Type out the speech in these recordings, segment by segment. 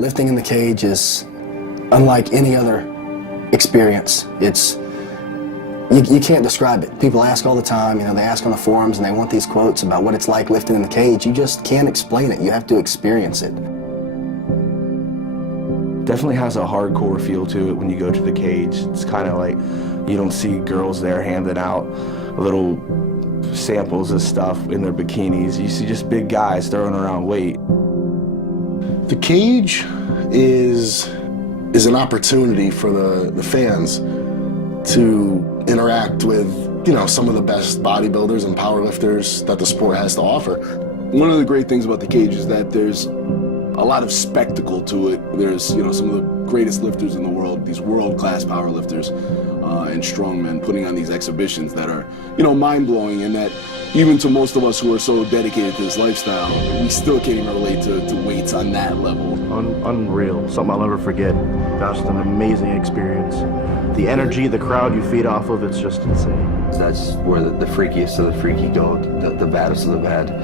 Lifting in the cage is unlike any other experience. You can't describe it. People ask all the time, they ask on the forums and they want these quotes about what it's like lifting in the cage. You just can't explain it. You have to experience it. Definitely has a hardcore feel to it when you go to the cage. It's kind of like you don't see girls there handing out little samples of stuff in their bikinis. You see just big guys throwing around weight. The cage is an opportunity for the fans to interact with, some of the best bodybuilders and powerlifters that the sport has to offer. One of the great things about the cage is that there's a lot of spectacle to it. There's, some of the greatest lifters in the world, these world-class powerlifters and strongmen putting on these exhibitions that are, mind-blowing, and that even to most of us who are so dedicated to this lifestyle, we still can't even relate to weights on that level. Unreal, something I'll never forget. Just an amazing experience. The energy, the crowd you feed off of, it's just insane. That's where the freakiest of the freaky go, the baddest of the bad.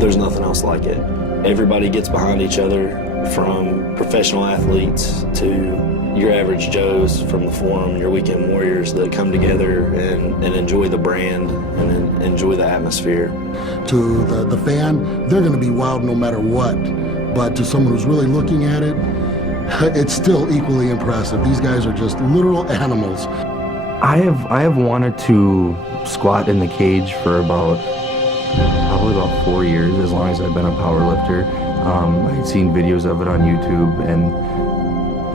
There's nothing else like it. Everybody gets behind each other, from professional athletes to your average Joes from the forum, your weekend warriors that come together and enjoy the brand and enjoy the atmosphere. To the fan, they're going to be wild no matter what. But to someone who's really looking at it, it's still equally impressive. These guys are just literal animals. I have wanted to squat in the cage for probably about 4 years, as long as I've been a power lifter. I'd seen videos of it on YouTube, and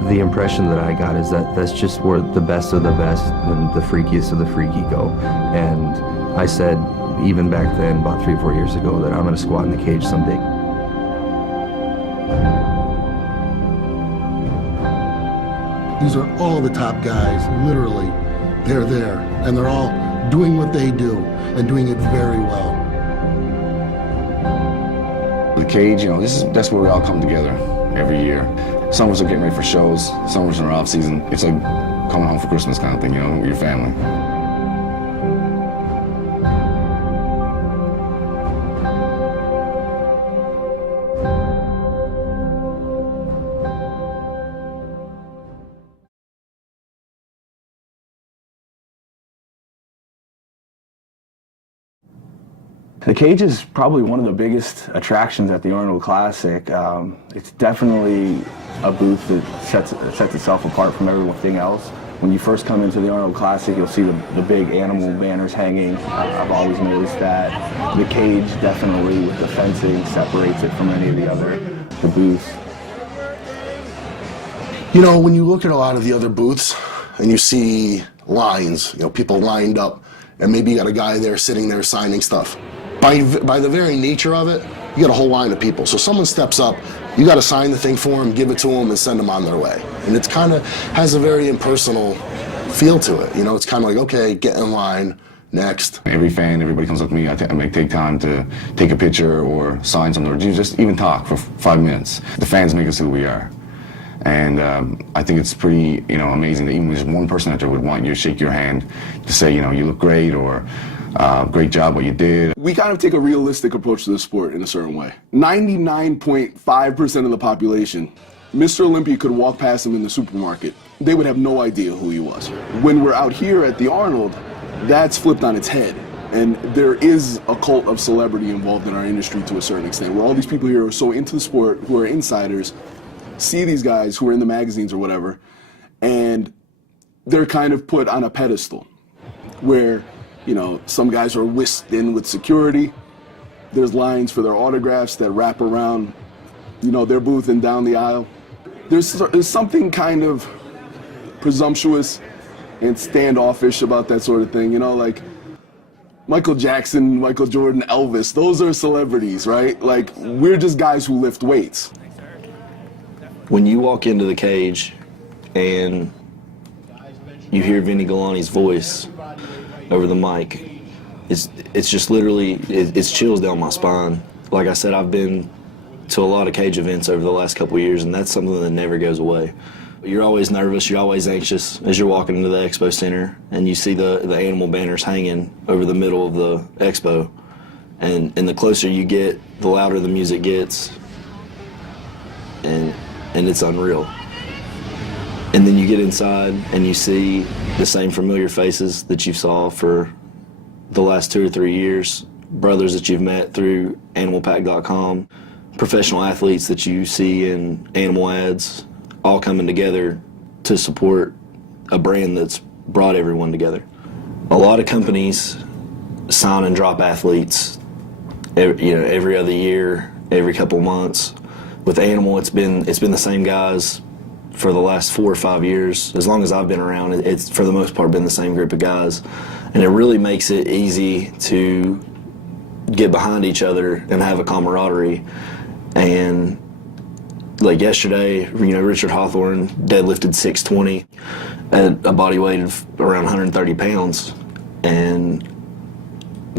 the impression that I got is that that's just where the best of the best and the freakiest of the freaky go. And I said, even back then, about 3 or 4 years ago, that I'm gonna squat in the cage someday. These are all the top guys, literally. They're there, and they're all doing what they do, and doing it very well. The cage, that's where we all come together every year. Some of us are getting ready for shows, some of us are in our off season. It's like coming home for Christmas kind of thing, with your family. The cage is probably one of the biggest attractions at the Arnold Classic. It's definitely a booth that sets itself apart from everything else. When you first come into the Arnold Classic, you'll see the big animal banners hanging. I've always noticed that. The cage definitely, with the fencing, separates it from any of the booths. When you look at a lot of the other booths and you see lines, people lined up, and maybe you got a guy there sitting there signing stuff. By the very nature of it, you got a whole line of people. So someone steps up, you got to sign the thing for them, give it to them, and send them on their way. And it's kind of has a very impersonal feel to it. It's kind of like, okay, get in line, next. Everybody comes up to me. I take time to take a picture or sign something, or just even talk for 5 minutes. The fans make us who we are. And I think it's pretty, amazing that even just one person out there would want you to shake your hand to say, you look great, or great job what you did. We kind of take a realistic approach to the sport in a certain way. 99.5% of the population, Mr. Olympia could walk past him in the supermarket. They would have no idea who he was. When we're out here at the Arnold, that's flipped on its head. And there is a cult of celebrity involved in our industry to a certain extent, where all these people here are so into the sport, who are insiders, see these guys who are in the magazines or whatever, and they're kind of put on a pedestal where, some guys are whisked in with security. There's lines for their autographs that wrap around, their booth and down the aisle. There's something kind of presumptuous and standoffish about that sort of thing, like Michael Jackson, Michael Jordan, Elvis, those are celebrities, right? Like, we're just guys who lift weights. When you walk into the cage and you hear Vinny Galani's voice over the mic, it's just literally, it's chills down my spine. Like I said, I've been to a lot of cage events over the last couple of years, and that's something that never goes away. You're always nervous, you're always anxious as you're walking into the expo center and you see the animal banners hanging over the middle of the expo. And the closer you get, the louder the music gets. And and it's unreal. And then you get inside and you see the same familiar faces that you saw for the last 2 or 3 years, brothers that you've met through animalpack.com, professional athletes that you see in animal ads, all coming together to support a brand that's brought everyone together. A lot of companies sign and drop athletes every other year, every couple months. With Animal, it's been the same guys for the last 4 or 5 years. As long as I've been around, it's for the most part been the same group of guys. And it really makes it easy to get behind each other and have a camaraderie. And like yesterday, Richard Hawthorne deadlifted 620 at a body weight of around 130 pounds. And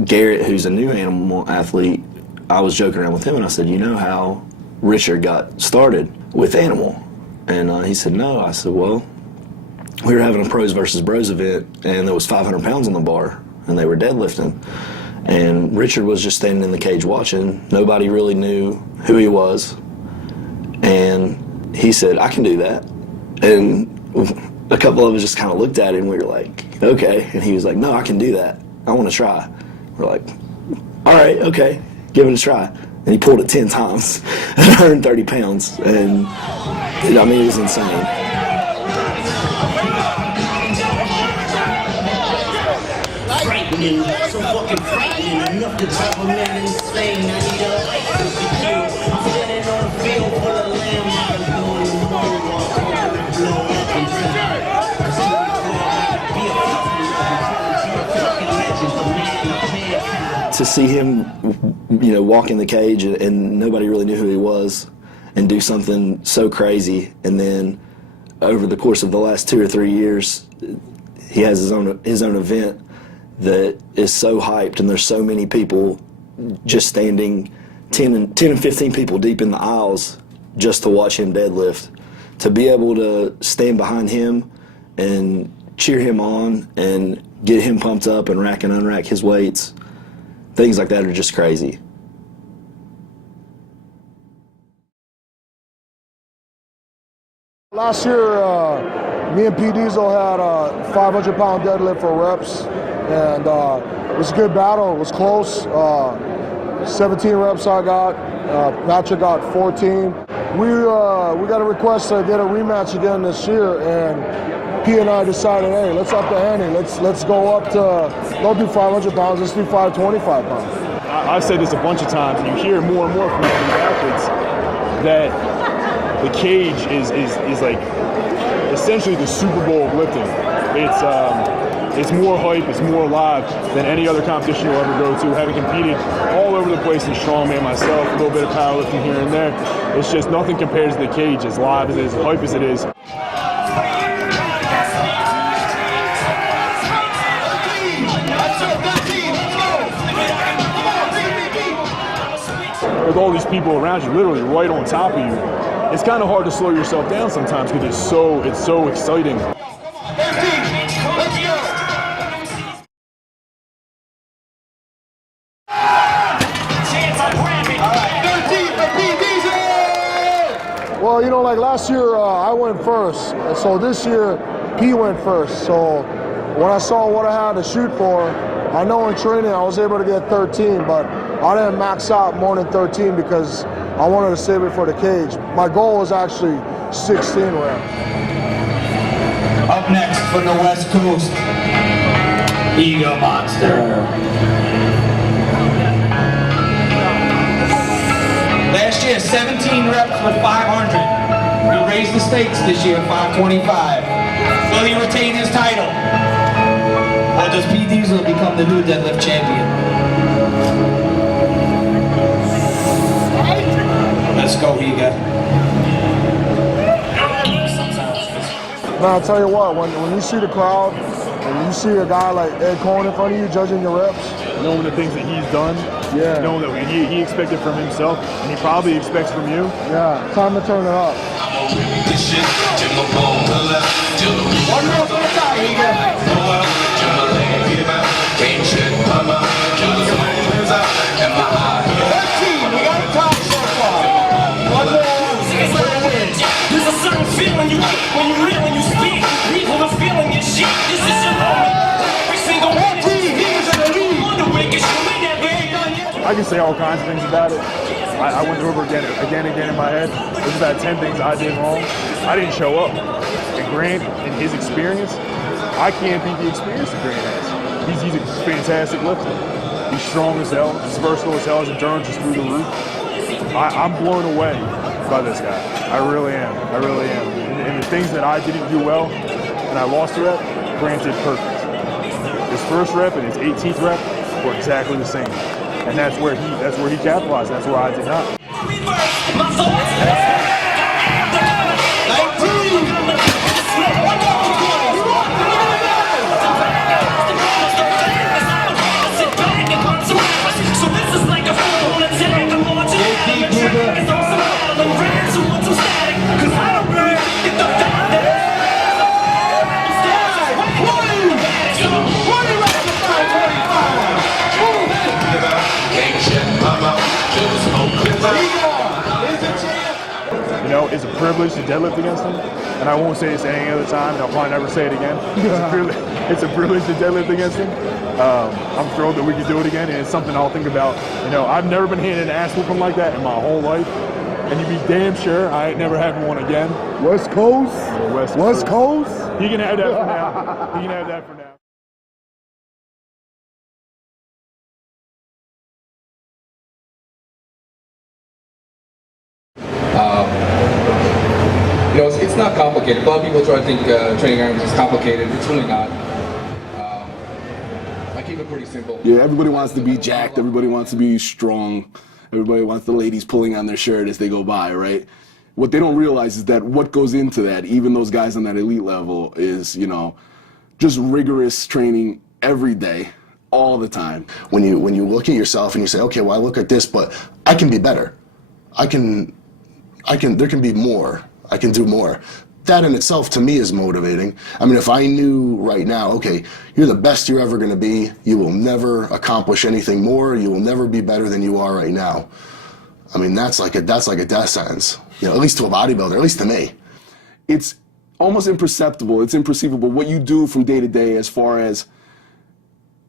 Garrett, who's a new animal athlete, I was joking around with him and I said, you know how Richard got started with Animal? And he said, no. I said, well, we were having a pros versus bros event and there was 500 pounds on the bar and they were deadlifting. And Richard was just standing in the cage watching. Nobody really knew who he was. And he said, I can do that. And a couple of us just kind of looked at him and we were like, okay. And he was like, no, I can do that. I want to try. We're like, all right, okay, give it a try. And he pulled it 10 times at 130 pounds. And I mean, it was insane. So fucking frightening, enough to drive a man insane. I need a I'm standing on a field full of lambs. Blow up and to see him, walk in the cage and nobody really knew who he was and do something so crazy. And then over the course of the last 2 or 3 years, he has his own event that is so hyped, and there's so many people just standing 10 and 15 people deep in the aisles just to watch him deadlift. To be able to stand behind him and cheer him on and get him pumped up and rack and unrack his weights, things like that are just crazy. Last year, me and P. Diesel had a 500-pound deadlift for reps, and it was a good battle. It was close. 17 reps I got. Patrick got 14. We got a request to get a rematch again this year, and P and I decided, hey, let's up the ante. Let's go up to, don't do 500 pounds, let's do 525 pounds. I've said this a bunch of times, and you hear more and more from these athletes that the cage is like essentially the Super Bowl of lifting. It's more hype, it's more alive than any other competition you'll ever go to. Having competed all over the place in strongman myself, a little bit of powerlifting here and there, it's just nothing compares to the cage, as live as it is, as hype as it is. With all these people around you, literally right on top of you, it's kind of hard to slow yourself down sometimes because it's so exciting. Well, like last year, I went first, and so this year, P went first. So when I saw what I had to shoot for, I know in training I was able to get 13, but I didn't max out more than 13 because I wanted to save it for the cage. My goal was actually 16 reps. Up next from the West Coast, Ego Monster. Last year, 17 reps with 500. We raised the stakes this year, 525. Will he retain his title? Or does P. Diesel become the new deadlift champion? Let's go, Higa. Man, I'll tell you what, when you see the crowd, and you see a guy like Ed Cohen in front of you judging your reps, knowing the things that he's done, knowing that he expected from himself, and he probably expects from you. Yeah, time to turn it up. One more for the time, Higa. We got a top so far. One more for the win. when you real, when you speak, people are feeling your shit. This is your moment. Every single one of these niggas in the league. Wonder Wicked, you ain't never ain't done yet. I can say all kinds of things about it. I went over again and again in my head. There's about 10 things I did wrong. I didn't show up. And Grant, in his experience, I can't beat the experience that Grant has. He's a fantastic lifter. He's strong as hell. He's versatile as hell. His endurance is through the roof. I'm blown away by this guy. I really am. I really am. And the things that I didn't do well and I lost a rep, Grant did perfect. His first rep and his 18th rep were exactly the same. And that's where he capitalized. That's where I did not. You know, it's a privilege to deadlift against him, and I won't say this any other time, and I'll probably never say it again. It's a privilege to deadlift against him. I'm thrilled that we could do it again, and it's something I'll think about. You know, I've never been handed an ass whooping like that in my whole life, and you be damn sure I ain't never having one again. West Coast? Yeah, West Coast? You can have that for now. You can have that for now. You know, it's not complicated. A lot of people try to think training arms is complicated. It's really not. I keep it pretty simple. Yeah, everybody wants to be jacked. Everybody wants to be strong. Everybody wants the ladies pulling on their shirt as they go by, right? What they don't realize is that what goes into that, even those guys on that elite level, is, you know, just rigorous training every day, all the time. When you look at yourself and you say, okay, well, I look at this, but I can be better. There can be more. I can do more. That in itself, to me, is motivating. I mean, if I knew right now, okay, you're the best you're ever going to be, you will never accomplish anything more, you will never be better than you are right now. I mean, that's like a death sentence. You know, at least to a bodybuilder, at least to me. It's almost imperceptible. It's imperceivable what you do from day to day as far as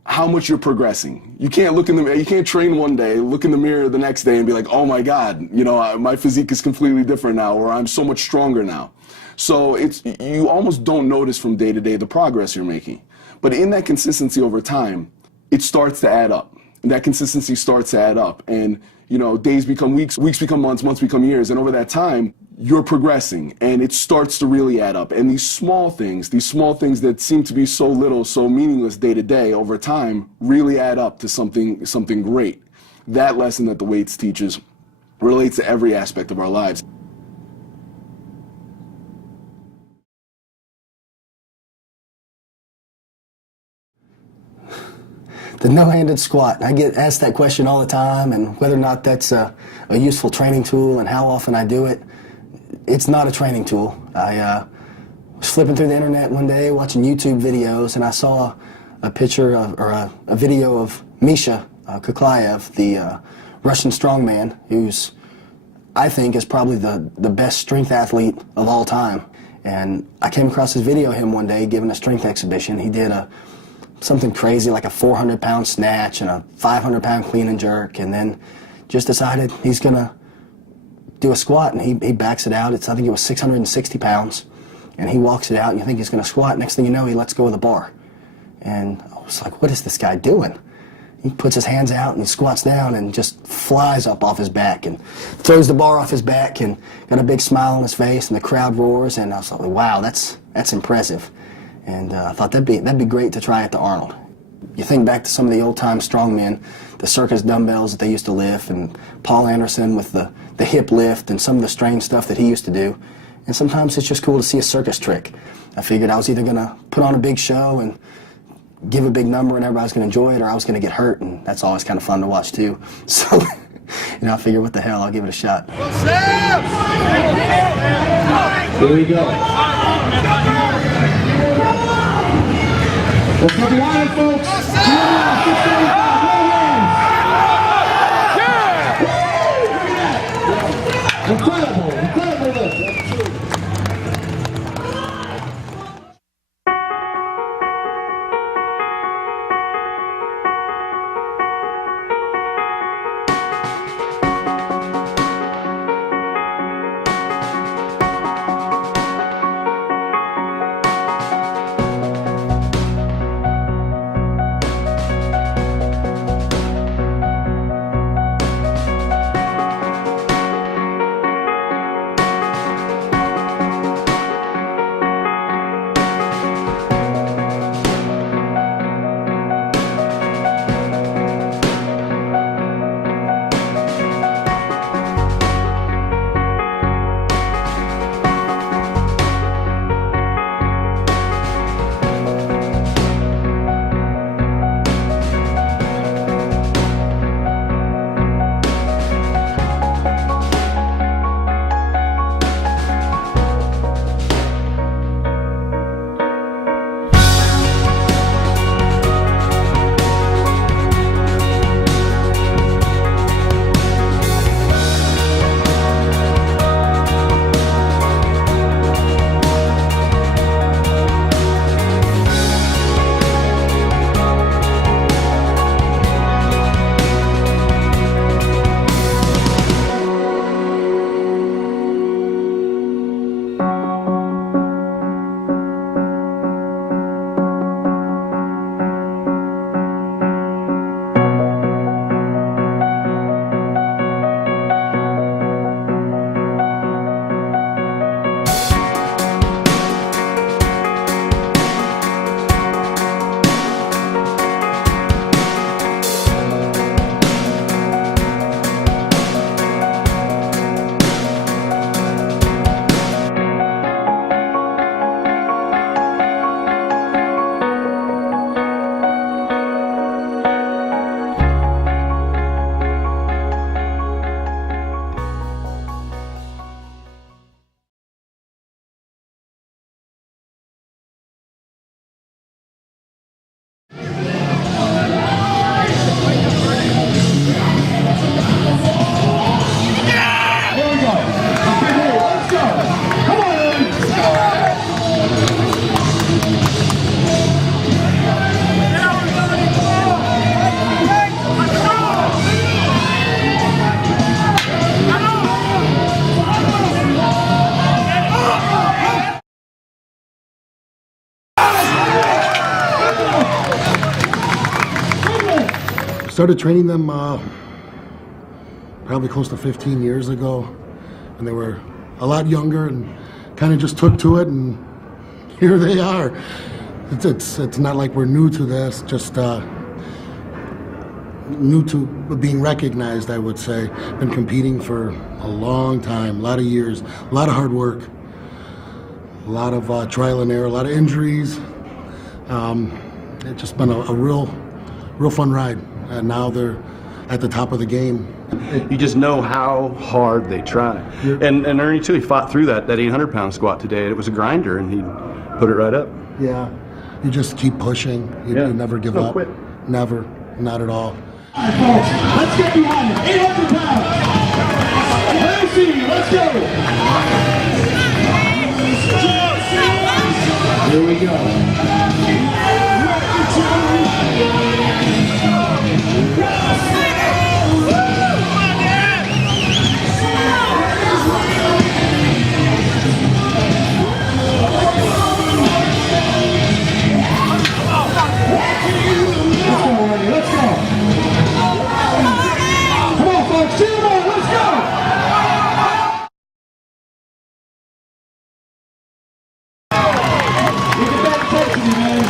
how much you're progressing. You can't you can't train one day, look in the mirror the next day and be like, oh my God, you know, my physique is completely different now, or I'm so much stronger now. So you almost don't notice from day to day the progress you're making. But in that consistency over time, it starts to add up. And that consistency starts to add up. And, you know, days become weeks, weeks become months, months become years. And over that time, you're progressing and it starts to really add up. And these small things that seem to be so little, so meaningless day to day, over time really add up to something great. That lesson that the weights teaches relates to every aspect of our lives. The no-handed squat. I get asked that question all the time, and whether or not that's a useful training tool and how often I do it. It's not a training tool. I was flipping through the internet one day watching YouTube videos, and I saw a picture of, or a video of Misha Kuklayev, the Russian strongman, who's, I think, is probably the best strength athlete of all time. And I came across his video of him one day giving a strength exhibition. He did something crazy like a 400-pound snatch and a 500-pound clean and jerk, and then just decided he's gonna do a squat, and he backs it out. I think it was 660 pounds, and he walks it out, and you think he's gonna squat. Next thing you know, he lets go of the bar. And I was like, what is this guy doing? He puts his hands out and he squats down and just flies up off his back and throws the bar off his back and got a big smile on his face, and the crowd roars, and I was like, wow, that's impressive. And I thought that'd be great to try at the Arnold. You think back to some of the old-time strongmen, the circus dumbbells that they used to lift, and Paul Anderson with the hip lift and some of the strange stuff that he used to do. And sometimes it's just cool to see a circus trick. I figured I was either going to put on a big show and give a big number and everybody's going to enjoy it, or I was going to get hurt, and that's always kind of fun to watch too. So, you know, I figured, what the hell, I'll give it a shot. Here we go. Let's go to line, folks. Incredible lift. started training them probably close to 15 years ago, and they were a lot younger and kind of just took to it, and here they are. It's not like we're new to this, just new to being recognized, I would say. Been competing for a long time, a lot of years, a lot of hard work, a lot of trial and error, a lot of injuries. It's just been a real fun ride, and now they're at the top of the game. You just know how hard they try. And Ernie, too, he fought through that 800-pound squat today. It was a grinder, and he put it right up. Yeah, you just keep pushing. You never give up. Quit. Never, not at all. All right, folks, let's get behind it. 800 pounds. Let me see you. Let's go. Here we go. Let's go. Come on, folks. 2 more. Let's go. Look at that intensity, man.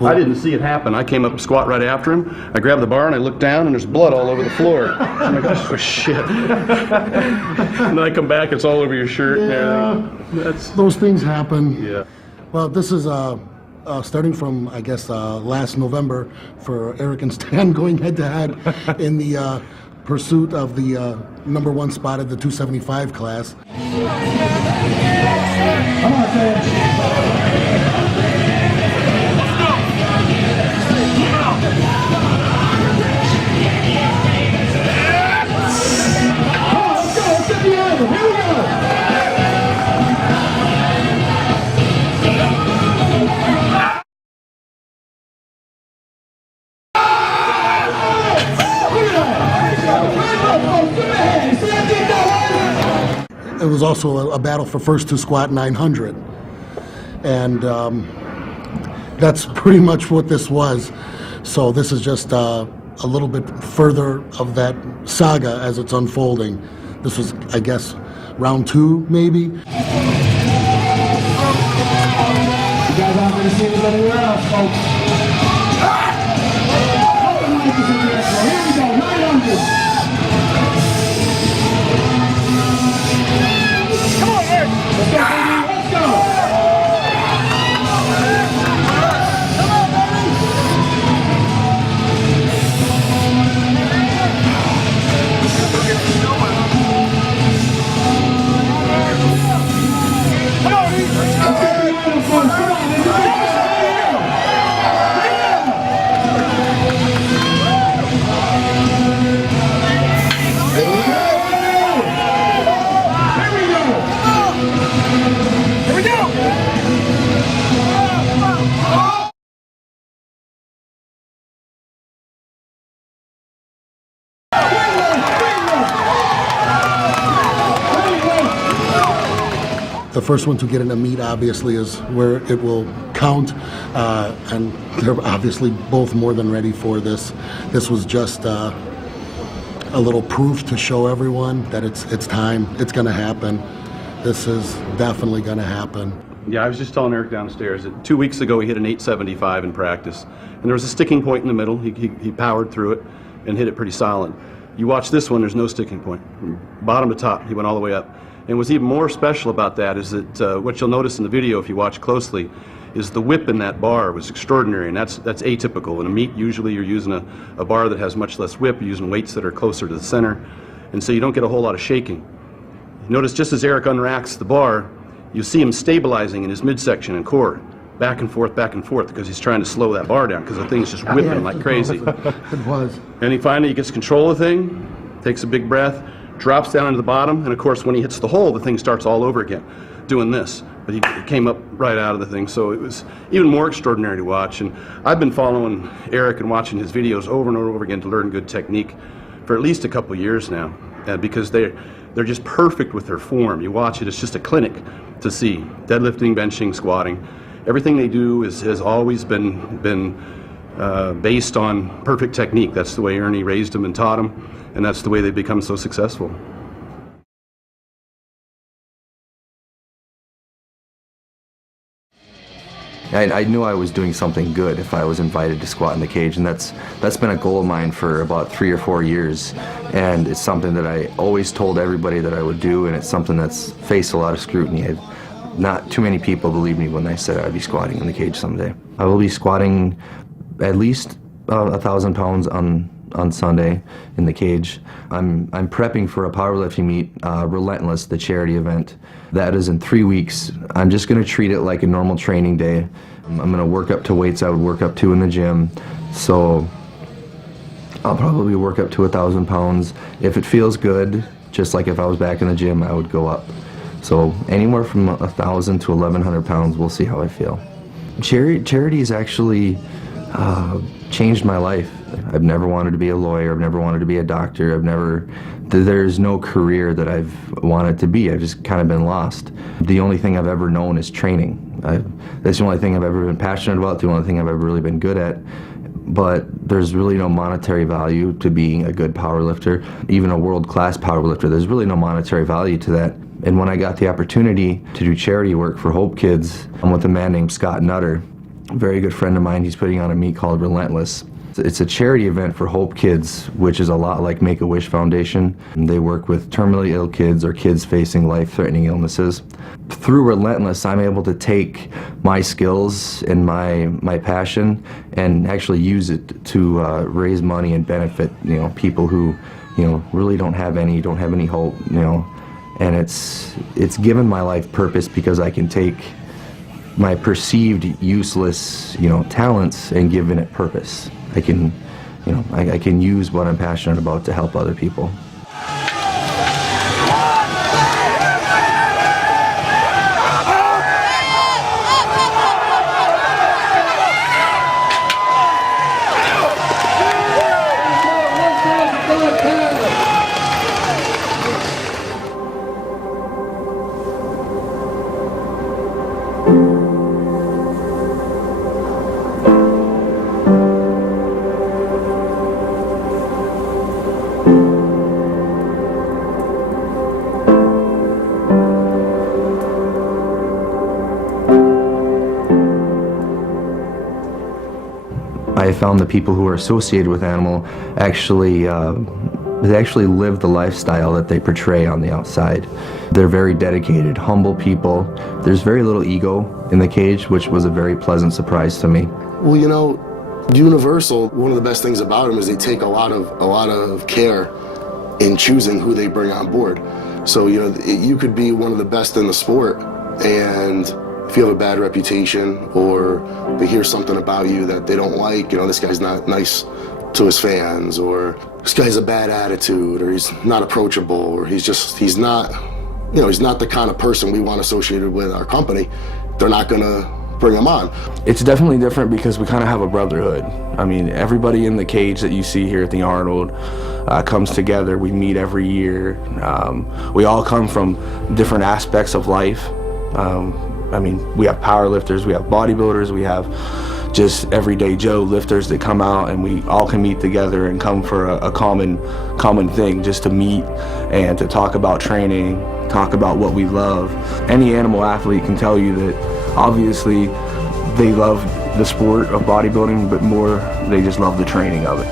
I didn't see it happen. I came up and squat right after him. I grabbed the bar and I looked down and there's blood all over the floor. I'm like, oh shit. And then I come back, it's all over your shirt and everything. Those things happen. Yeah. Well, this is starting from, I guess, last November for Eric and Stan going head-to-head in the pursuit of the #1 spot at the 275 class. Come on, fans. It was also a battle for first to squat 900. And that's pretty much what this was. So this is just a little bit further of that saga as it's unfolding. This was, I guess, round 2, maybe. You guys aren't going to see this anywhere else, folks. Here we go, 900. Come on, Eric. Let's go, baby. Let's go. The first one to get in a meet, obviously, is where it will count, and they're obviously both more than ready for this. This was just a little proof to show everyone that it's time, it's going to happen. This is definitely going to happen. Yeah, I was just telling Eric downstairs that 2 weeks ago he hit an 875 in practice, and there was a sticking point in the middle. He powered through it and hit it pretty solid. You watch this one, there's no sticking point. From bottom to top, he went all the way up. And what's even more special about that is that what you'll notice in the video if you watch closely is the whip in that bar was extraordinary, and that's atypical. In a meet, usually you're using a bar that has much less whip, you're using weights that are closer to the center, and so you don't get a whole lot of shaking. You notice just as Eric unracks the bar, you see him stabilizing in his midsection and core, back and forth, because he's trying to slow that bar down because the thing's just whipping like crazy. It was. And he finally gets control of the thing, takes a big breath, drops down into the bottom, and of course when he hits the hole, the thing starts all over again, doing this. But he came up right out of the thing, so it was even more extraordinary to watch. And I've been following Eric and watching his videos over and over again to learn good technique for at least a couple years now, because they're just perfect with their form. You watch it, it's just a clinic to see. Deadlifting, benching, squatting. Everything they do has always been based on perfect technique. That's the way Ernie raised them and taught them, and that's the way they become so successful. I knew I was doing something good if I was invited to squat in the cage, and that's been a goal of mine for about 3 or 4 years, and it's something that I always told everybody that I would do, and it's something that's faced a lot of scrutiny. Not too many people believed me when I said I'd be squatting in the cage someday. I will be squatting at least 1,000 pounds on Sunday in the cage. I'm prepping for a powerlifting meet, Relentless, the charity event. That is in 3 weeks. I'm just going to treat it like a normal training day. I'm going to work up to weights I would work up to in the gym. So I'll probably work up to 1,000 pounds. If it feels good, just like if I was back in the gym, I would go up. So anywhere from 1,000 to 1,100 pounds, we'll see how I feel. Charity has actually changed my life. I've never wanted to be a lawyer. I've never wanted to be a doctor. There's no career that I've wanted to be. I've just kind of been lost. The only thing I've ever known is training. That's the only thing I've ever been passionate about, the only thing I've ever really been good at. But there's really no monetary value to being a good powerlifter, even a world-class powerlifter. There's really no monetary value to that. And when I got the opportunity to do charity work for Hope Kids, I'm with a man named Scott Nutter, a very good friend of mine. He's putting on a meet called Relentless. It's a charity event for Hope Kids, which is a lot like Make-A-Wish Foundation. And they work with terminally ill kids or kids facing life-threatening illnesses. Through Relentless, I'm able to take my skills and my passion and actually use it to raise money and benefit, people who, really don't have any hope, And it's given my life purpose because I can take my perceived useless, talents and given it purpose. I can use what I'm passionate about to help other people. I found the people who are associated with Animal actually live the lifestyle that they portray on the outside. They're very dedicated, humble people. There's very little ego in the cage, which was a very pleasant surprise to me. Well, Universal, one of the best things about them is they take a lot of care in choosing who they bring on board. So, you could be one of the best in the sport, and if you have a bad reputation or they hear something about you that they don't like, this guy's not nice to his fans, or this guy's a bad attitude, or he's not approachable, or he's not the kind of person we want associated with our company, they're not gonna bring him on. It's definitely different because we kind of have a brotherhood. I mean, everybody in the cage that you see here at the Arnold comes together. We meet every year. We all come from different aspects of life. We have powerlifters, we have bodybuilders, we have just everyday Joe lifters that come out, and we all can meet together and come for a common thing, just to meet and to talk about training, talk about what we love. Any animal athlete can tell you that obviously they love the sport of bodybuilding, but more they just love the training of it.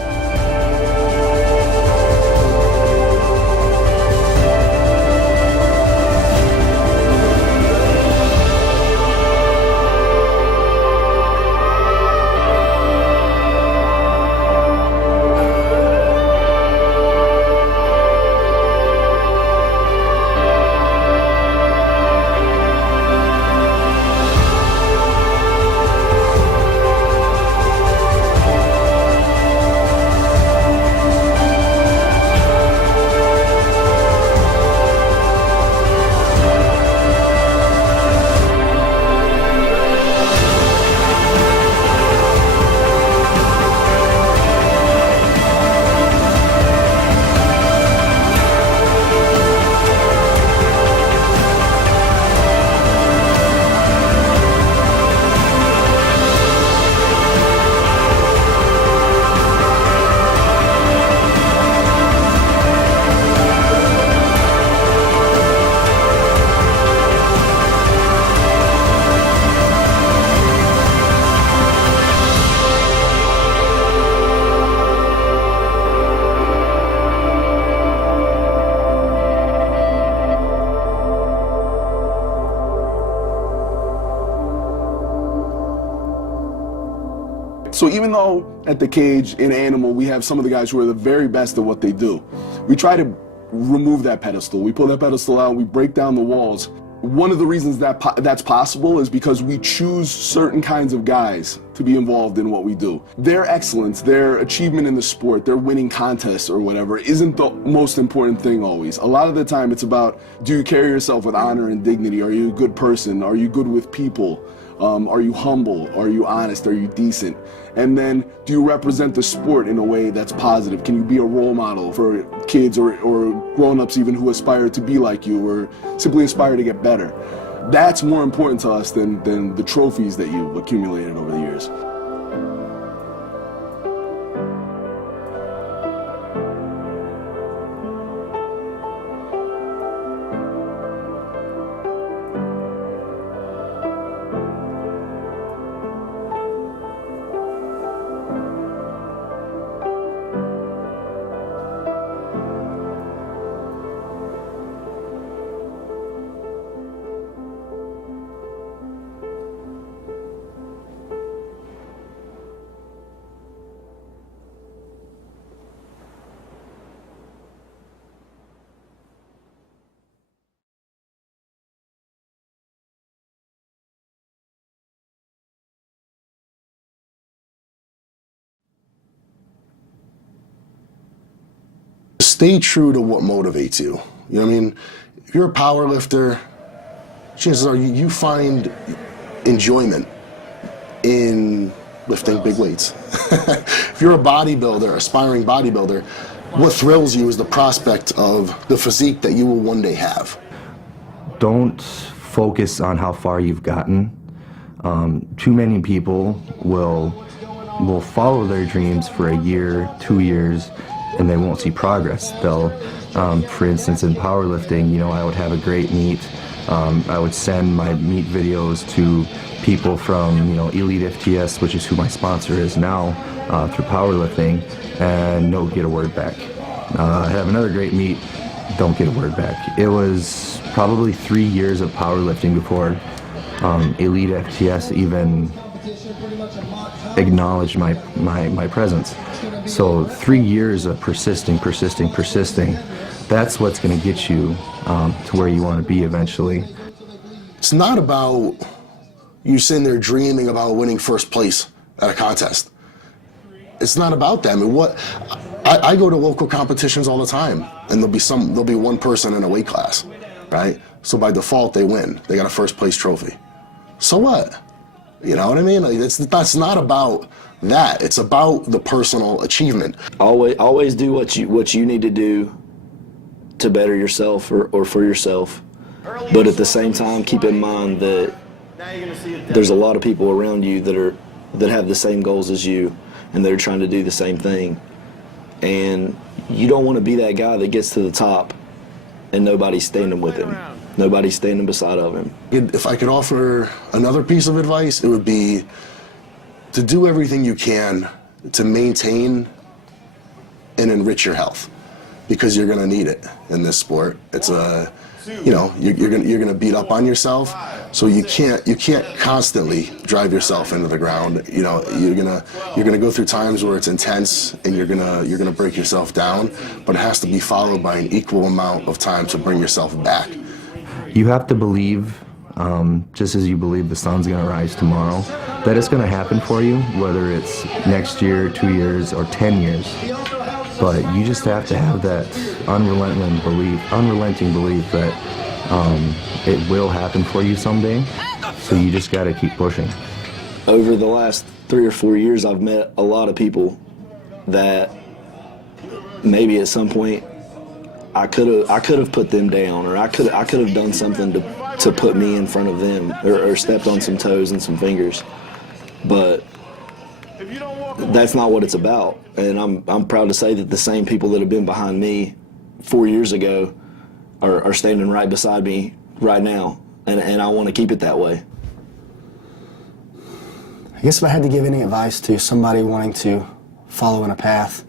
So even though at the cage in Animal we have some of the guys who are the very best at what they do, we try to remove that pedestal. We pull that pedestal out and we break down the walls. One of the reasons that that's possible is because we choose certain kinds of guys to be involved in what we do. Their excellence, their achievement in the sport, their winning contests or whatever isn't the most important thing always. A lot of the time it's about, do you carry yourself with honor and dignity? Are you a good person? Are you good with people? Are you humble? Are you honest? Are you decent? And then, do you represent the sport in a way that's positive? Can you be a role model for kids or grown-ups even who aspire to be like you or simply aspire to get better? That's more important to us than the trophies that you've accumulated over the years. Stay true to what motivates you. You know what I mean? If you're a power lifter, chances are you find enjoyment in lifting big weights. If you're a bodybuilder, aspiring bodybuilder, what thrills you is the prospect of the physique that you will one day have. Don't focus on how far you've gotten. Too many people will follow their dreams for a year, 2 years, and they won't see progress. They'll, for instance, in powerlifting, you know, I would have a great meet. I would send my meet videos to people from, you know, Elite FTS, which is who my sponsor is now, through powerlifting, and no get a word back. I have another great meet, don't get a word back. It was probably 3 years of powerlifting before Elite FTS even acknowledged my presence. So 3 years of persisting, that's what's going to get you to where you want to be eventually. It's not about you sitting there dreaming about winning first place at a contest. It's not about that. I mean, I go to local competitions all the time, and there'll be one person in a weight class, right? So by default, they win. They got a first place trophy. So what? You know what I mean? Like, that's not about that. It's about the personal achievement. Always do what you need to do to better yourself or for yourself. But at the same time, keep in mind that there's a lot of people around you that have the same goals as you, and they're trying to do the same thing. And you don't want to be that guy that gets to the top and nobody's standing with him. Nobody's standing beside of him. If I could offer another piece of advice, it would be to do everything you can to maintain and enrich your health, because you're going to need it in this sport. It's you know, you're going to beat up on yourself, so you can't constantly drive yourself into the ground. You know, you're going to go through times where it's intense and you're going to break yourself down, but it has to be followed by an equal amount of time to bring yourself back. You have to believe, just as you believe the sun's going to rise tomorrow, that it's going to happen for you, whether it's next year, 2 years, or 10 years. But you just have to have that unrelenting belief that it will happen for you someday. So you just got to keep pushing. Over the last 3 or 4 years, I've met a lot of people that maybe at some point I could have put them down, or I could have done something to put me in front of them, or stepped on some toes and some fingers. But that's not what it's about. And I'm proud to say that the same people that have been behind me 4 years ago are standing right beside me right now, and I want to keep it that way. I guess if I had to give any advice to somebody wanting to follow in a path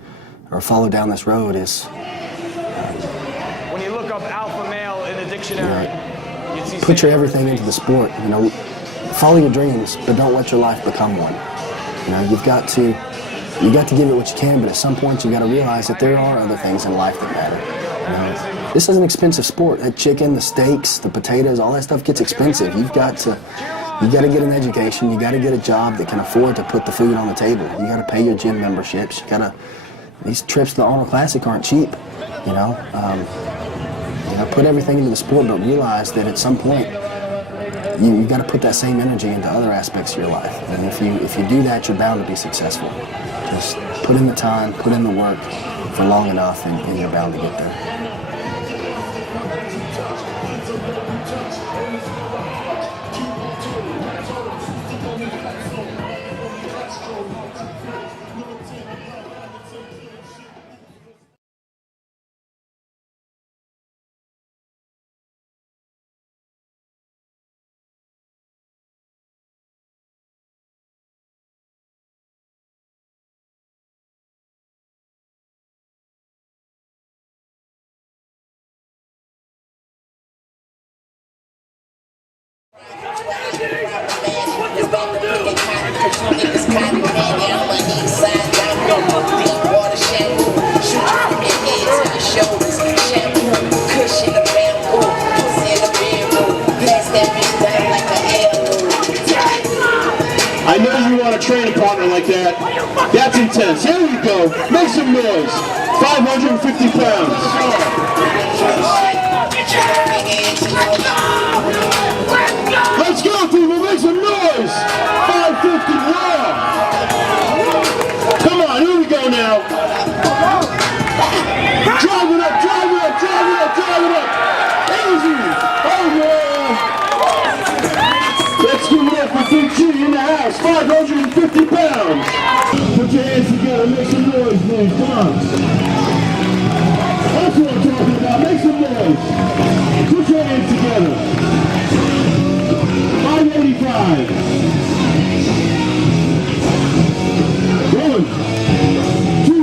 or follow down this road is, When you look up alpha male in the dictionary, you see put your everything into the sport. You know, follow your dreams, but don't let your life become one. You know, you got to give it what you can, but at some point you got to realize that there are other things in life that matter. You know, this is an expensive sport. That chicken, the steaks, the potatoes, all that stuff gets expensive. You got to get an education. You got to get a job that can afford to put the food on the table. You got to pay your gym memberships. These trips to the Arnold Classic aren't cheap. You know, put everything into the sport, but realize that at some point you got to put that same energy into other aspects of your life. And if you do that, you're bound to be successful. Just put in the time, put in the work for long enough, and you're bound to get there. I know you want a training partner like that. That's intense. Here we go. Make some noise. 550 pounds. Let's go, people. Make some noise. 550. Wow. Come on. Here we go now. Drive it up. Drive it up. Drive it up. Drive it up. Easy. Oh, yeah. Let's give it up for Big G in the house, 550 pounds. Put your hands together, make some noise, please, come on. That's what I'm talking about, make some noise. Put your hands together. 585. 1, 2.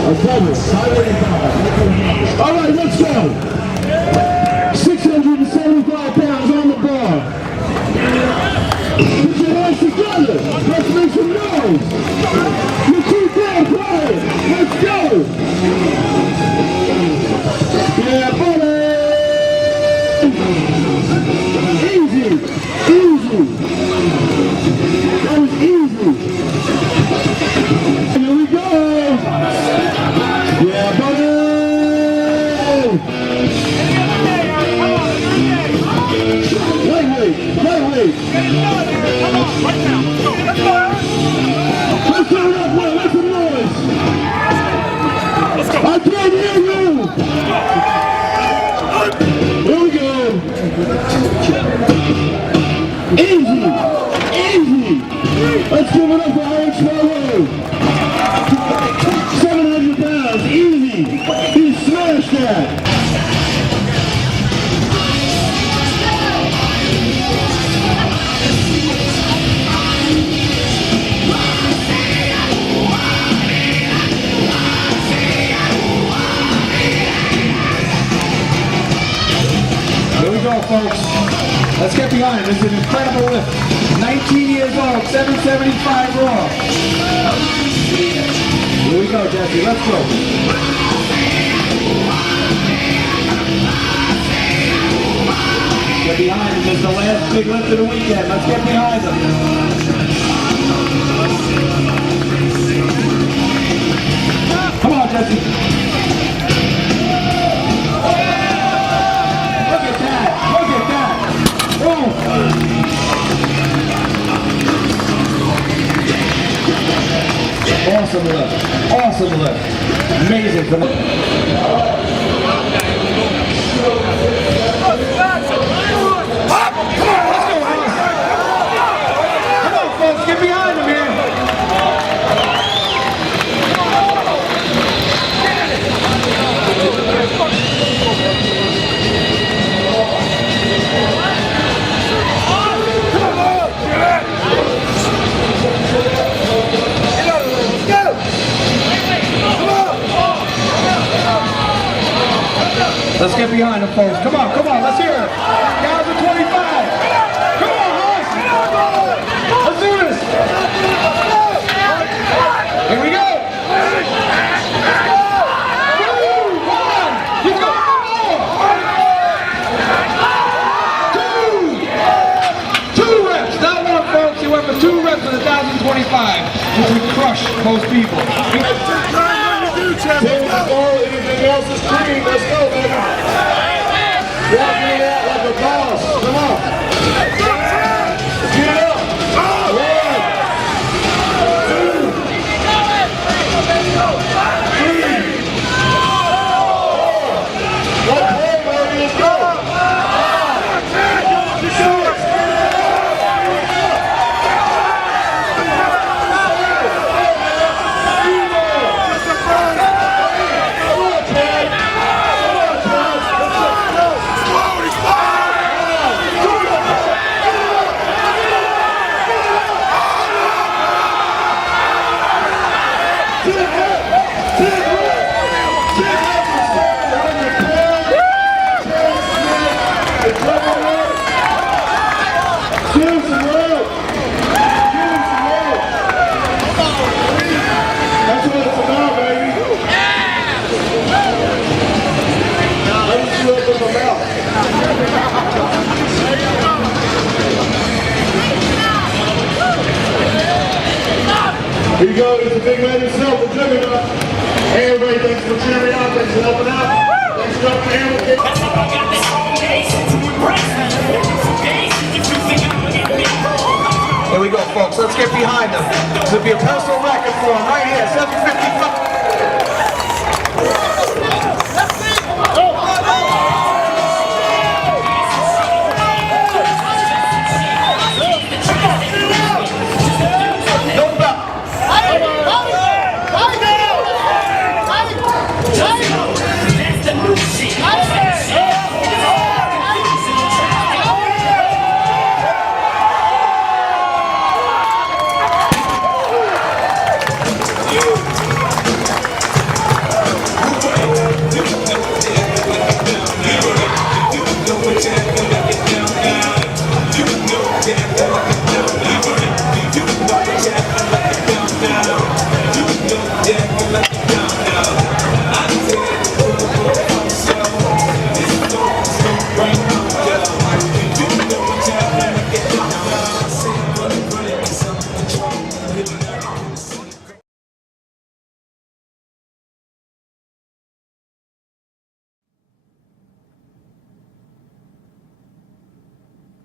I promise, 585. All right, let's go. 675 pounds on the bar. Put your hands together. Let's make some noise. You keep that quiet. Let's go. Yeah, buddy. Easy. Easy. That was easy. Here we go. Yeah, buddy. Lightweight. Let's turn it up, man. Make some noise. I can't hear you. Here we go. Easy. Easy. Let's give it up for Alex Swallow. 700 pounds. Easy. He smashed that. Folks, let's get behind it. This is an incredible lift. 19 years old, 775 raw. Here we go, Jesse. Let's go. Get behind him. This is the last big lift of the weekend. Let's get behind him. Come on, Jesse. Awesome lift. Awesome lift. Amazing. Come on, folks, get behind him here. Let's get behind them, folks. Come on, let's hear it. Down to 25. Come on, boys. Let's do this. 2025, which would crush most people. Anything else is clean. Let's go, baby. Walk me out like a boss. Come on. Get up. 1, 2, 3. Let's go. Here you go, it's the big man himself, the juggernaut. Hey everybody, thanks for cheering me out, thanks for helping out. Thanks for jumping in. Here we go, folks. Let's get behind them. This will be a personal record for him right here. 755.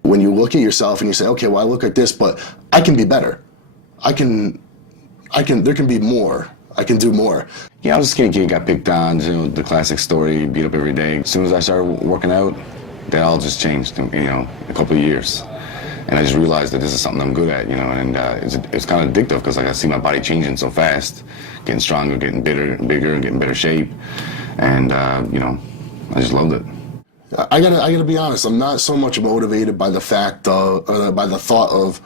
When you look at yourself and you say, okay, well, I look like this, but I can be better. There can be more. I can do more. Yeah, I was a skinny kid, got picked on, you know, the classic story, beat up every day. As soon as I started working out, that all just changed, you know, a couple of years. And I just realized that this is something I'm good at, you know, and it's kind of addictive because like I see my body changing so fast, getting stronger, getting bigger, and getting better shape. And, you know, I just loved it. I gotta be honest, I'm not so much motivated by the fact by the thought of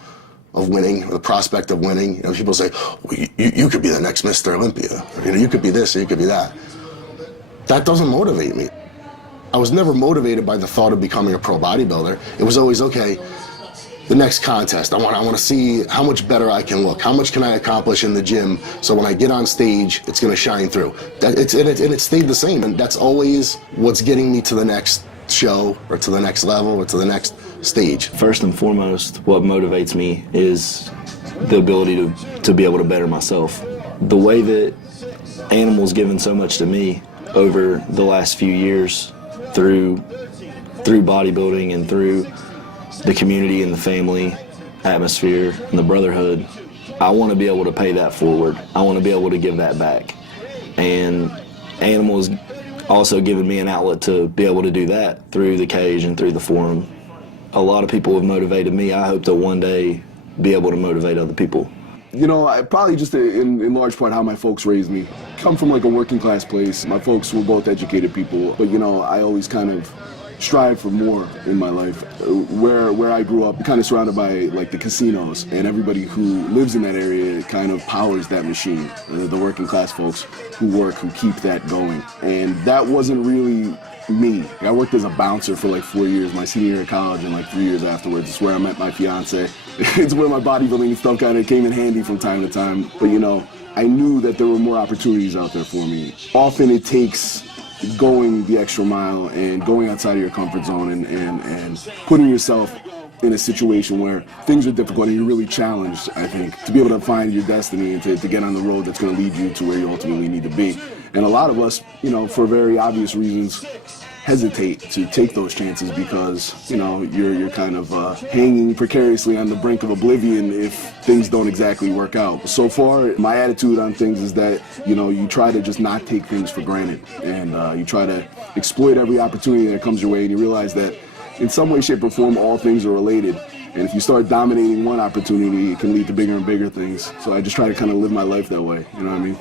winning, the prospect of winning. You know, people say, well, you could be the next Mr. Olympia. You know, you could be this or you could be that. That doesn't motivate me. I was never motivated by the thought of becoming a pro bodybuilder. It was always, okay, the next contest, I want to see how much better I can look. How much can I accomplish in the gym so when I get on stage, it's going to shine through. It stayed the same, and that's always what's getting me to the next show or to the next level or to the next stage. First and foremost, what motivates me is the ability to be able to better myself. The way that Animal's given so much to me over the last few years through bodybuilding and through the community and the family atmosphere and the brotherhood, I want to be able to pay that forward. I want to be able to give that back. And Animal has also given me an outlet to be able to do that through the cage and through the forum. A lot of people have motivated me. I hope to one day be able to motivate other people. You know, I probably just in large part how my folks raised me. Come from like a working class place. My folks were both educated people, but you know, I always kind of strive for more in my life. Where I grew up, kind of surrounded by like the casinos, and everybody who lives in that area kind of powers that machine. The working class folks who work, who keep that going. And that wasn't really me. I worked as a bouncer for like 4 years, my senior year of college, and like 3 years afterwards. It's where I met my fiance. It's where my bodybuilding stuff kind of came in handy from time to time. But you know, I knew that there were more opportunities out there for me. Often it takes going the extra mile and going outside of your comfort zone and putting yourself in a situation where things are difficult and you're really challenged, I think, to be able to find your destiny and to get on the road that's going to lead you to where you ultimately need to be. And a lot of us, you know, for very obvious reasons, hesitate to take those chances because, you know, you're kind of hanging precariously on the brink of oblivion if things don't exactly work out. So far, my attitude on things is that, you know, you try to just not take things for granted, and you try to exploit every opportunity that comes your way, and you realize that in some way, shape, or form, all things are related. And if you start dominating one opportunity, it can lead to bigger and bigger things. So I just try to kind of live my life that way, you know what I mean?